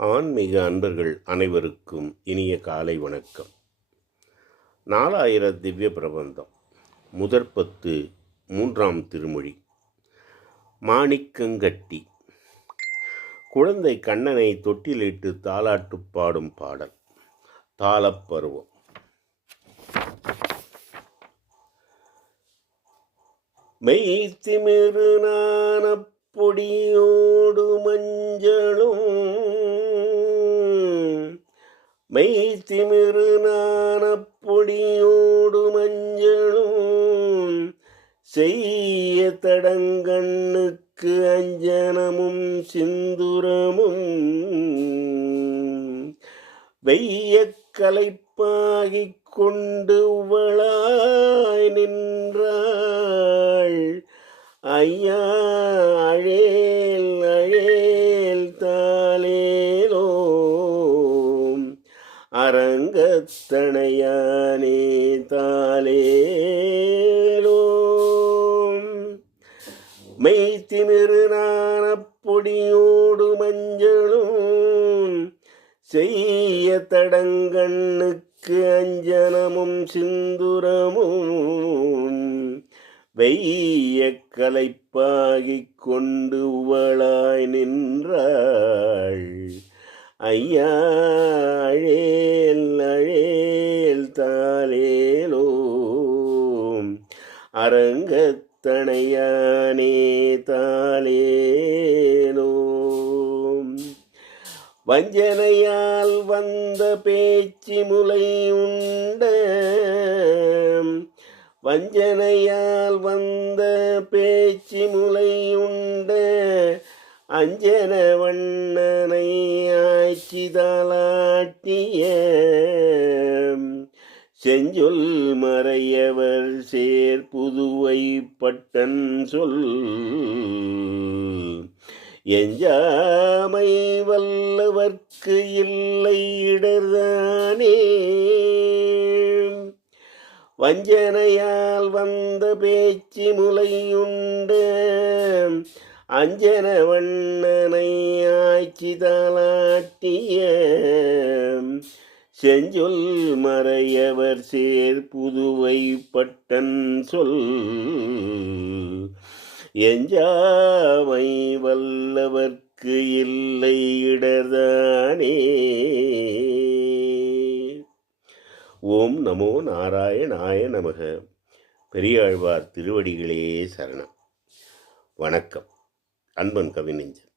ஆன்மீக அன்பர்கள் அனைவருக்கும் இனிய காலை வணக்கம். நாலாயிர திவ்ய பிரபந்தம். முதற் பத்து மூன்றாம் திருமொழி. மாணிக்கங்கட்டி. குழந்தை கண்ணனை தொட்டிலிட்டு தாலாட்டு பாடும் பாடல். தாளப்பருவம் மெய் திமிரு மெய் திமிரு நாணப் மஞ்சளும் செய்ய தடங்கண்ணுக்கு அஞ்சனமும் சிந்துரமும் வெய்ய கலைப்பாகிக் கொண்டு உவளாய் நின்றாள். ஐயா அழேல் அழே அரங்கத்தனையானே தாலேலோ மெய்த்திமிரு நாணப்பொடியோடு மஞ்சளும் செய்ய தடங்கண்ணுக்கு அஞ்சனமும் சிந்துரமும் வெய்ய கலைப்பாகிக் கொண்டு உவளாய் நின்றாள். ஐயாழே தாலேலோ அரங்கத்தனையானே தாலேலோ வஞ்சனையால் வந்த பேச்சு முலை உண்ட வஞ்சனையால் வந்த பேச்சு முலை உண்ட அஞ்சன வண்ணனை ஆட்சி தாளாட்டிய செஞ்சொல் மறையவர் சேர் புதுவை பட்டன் சொல். எஞ்சாமை வல்லவர்க்கு இல்லை இடர்தானே. வஞ்சனையால் வந்த பேச்சு முலையுண்டு. அஞ்சன வண்ணனை ஆட்சி தாளாட்டிய செஞ்சொல் மறையவர் சேர் புதுவை பட்டன் சொல். எஞ்சாமை வல்லவர்க்கு இல்லை இடர்தானே. ஓம் நமோ நாராயணாய நமக. பெரியாழ்வார் திருவடிகளே சரணம். வணக்கம். அன்பன் கவிநெஞ்சன்.